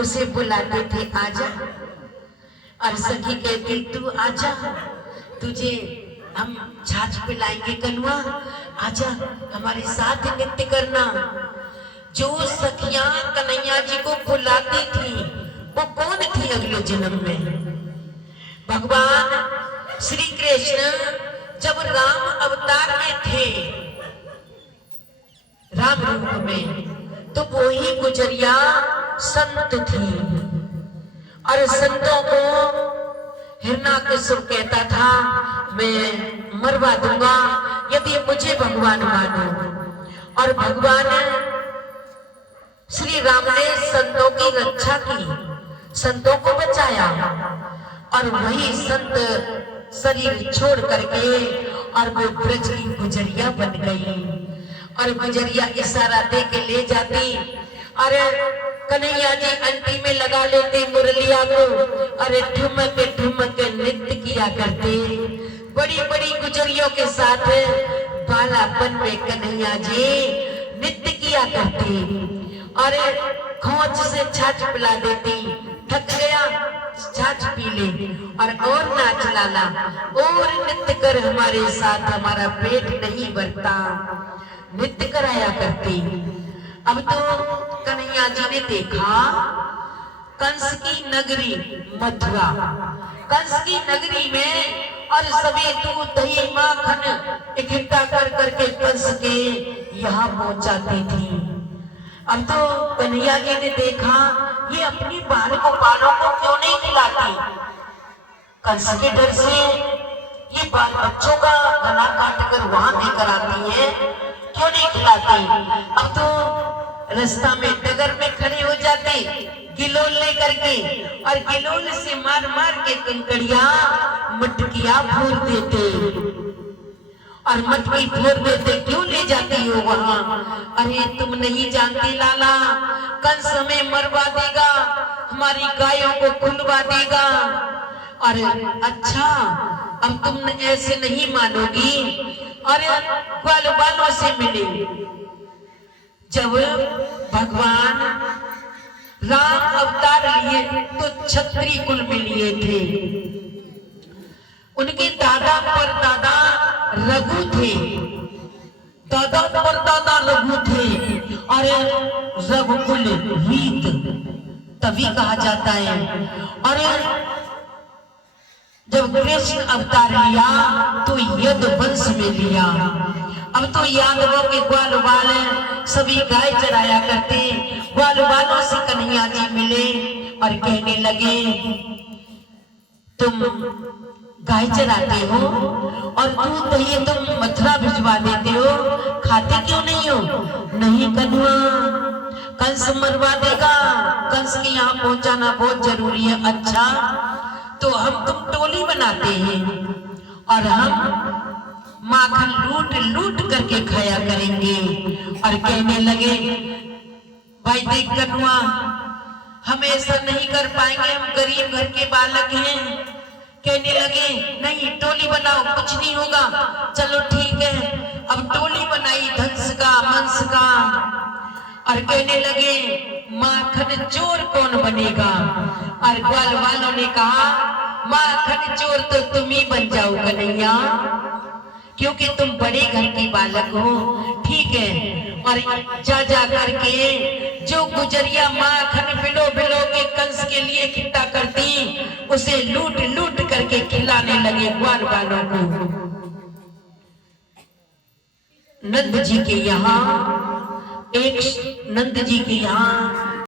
उसे बुलाते थे आजा, और सखी कहती तू आजा, तुझे हम छाछ पिलाएंगे कनुआ, आजा हमारे साथ नृत्य करना। जो सखियां कन्हैया जी को बुलाती थी वो कौन थी अगले जन्म में? भगवान श्री कृष्ण जब राम अवतार में थे, राम रूप में, तो वो ही गुजरिया संत थी। और संतों को हिरणाकश्यप कहता था मैं मरवा दूंगा यदि मुझे भगवान मानो। और भगवान श्री राम ने संतों की रक्षा की, संतों को बचाया, और वही संत शरीर छोड़ करके और वो ब्रज की गुजरिया बन गई। और गुजरिया इशारा दे के ले जाती, अरे कन्हैया जी अंटी में लगा लेते मुरलिया को, अरे ठुमक ठुमक नृत्य किया करते। बड़ी बड़ी गुजरियों के साथ बालापन में कन्हैया जी नृत्य किया करते। अरे खोज से छाछ पिला देती, थक गया छाछ पी ले, और नाच लाला, और नृत्य कर हमारे साथ, हमारा पेट नहीं भरता, नृत्य कराया करती। अब तो कन्हैया जी ने देखा कंस की नगरी मथुरा, कंस की नगरी में और सभी दूध दही माखन इकट्ठा कर करके कंस के यहाँ पहुंचाती थी। अब तो कन्हैया जी ने देखा ये अपनी बालों को क्यों नहीं खिलाती, कंस के डर से ये बाल बच्चों का गला काट कर वहां लेकर आती है, क्यों नहीं खिलाती। अब तो रास्ता में डगर में खड़े हो जाते गिलोल लेकर के, और गिलोल से मार मार के कंकड़िया मटकिया फोड़ देते, और मटकी फोड़ देते। क्यों ले जाती हो वहां? अरे तुम नहीं जानती लाला, कंस हमें मरवा देगा, हमारी गायों को खुलवा देगा। अरे अच्छा, अब तुम ऐसे नहीं मानोगी। अरे ग्वाल बालों से मिले, जब भगवान राम अवतार लिए तो क्षत्रिय कुल में लिए थे। उनके दादा पर दादा रघु थे, दादा पर दादा रघु थे, और रघुकुल वीत तभी कहा जाता है। और जब कृष्ण अवतार लिया तो यद वंश में लिया। अब तो यादवों के ग्वाल बाल सभी गाय चराया करते, ग्वाल बालों से कन्हैया जी मिले और कहने लगे तुम गाय चराते हो और दूध दही तुम मथुरा भिजवा देते हो, खाते क्यों नहीं हो? नहीं कन्हैया, कंस मरवा देगा, कंस के यहाँ पहुंचाना बहुत जरूरी है। अच्छा तो हम तुम टोली बनाते हैं और हम माखन लूट लूट करके खाया करेंगे। और कहने लगे भाई देख कन्हैया, हम ऐसा नहीं कर पाएंगे, हम गरीब घर के बालक हैं। कहने लगे नहीं टोली बनाओ, कुछ नहीं होगा। चलो ठीक है, अब टोली बनाई धंस का मंस का, और कहने लगे माखन चोर कौन बनेगा? और ग्वाल वालों ने कहा माखन चोर तो तुम ही बन जाओ कन्हैया, क्योंकि तुम बड़े घर के बालक हो। ठीक है, और जा जा करके जो गुजरिया माखन बिलो बिलो के कंस के लिए इकट्ठा करती, उसे लूट लूट करके खिलाने लगे ग्वाल वालों को। नंद जी के यहाँ